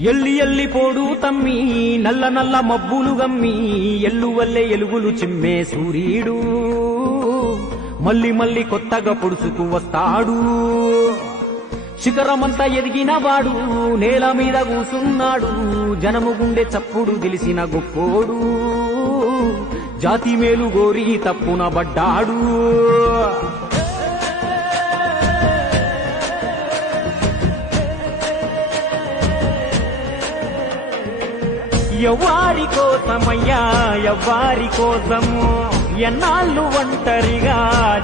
ఎల్లి ఎల్లి పోడు తమ్మి నల్ల నల్ల మబ్బులు గమ్మి ఎల్లువల్లే ఎలుగులు చిమ్మే సూర్యుడు మళ్ళీ మళ్ళీ కొత్తగా పొడుచుకు వస్తాడు. శిఖరమంతా ఎదిగిన వాడు నేల మీద కూసున్నాడు. జనము గుండె చప్పుడు తెలిసిన గొప్పోడు జాతి మేలు గోరి తప్పున పడ్డాడు. ఎవ్వారి కోసమయ్యా ఎవ్వారి కోసము ఎన్నాళ్ళు ఒంటరిగా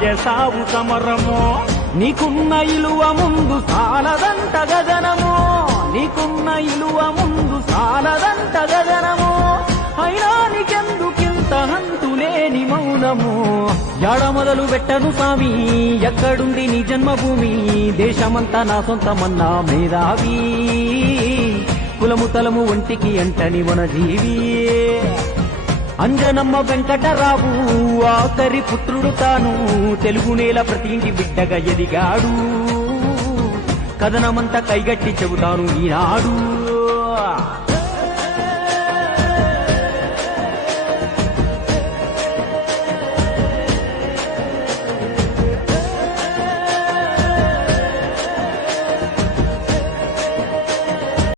చేసావు సమరము. నీకున్న ఇలువ ముందు సాలదంట గగనము, నీకున్న ఇలువ ముందు సాలదంట గగనము. అయినా నీకెందుకింత హంతులేని మౌనము. యాడ మొదలు పెట్టను స్వామి ఎక్కడుంది నీ జన్మభూమి. దేశమంతా నా సొంతమన్నా మేధావి కులము తలము ఒంటికి అంటని మన జీవి. అంజనమ్మ వెంకటరావు ఆఖరి పుత్రుడు తాను. తెలుగు నేల ప్రతి ఇంటి బిడ్డగా ఎదిగాడు. కథనమంతా కైగట్టి చెబుతాను ఈనాడు.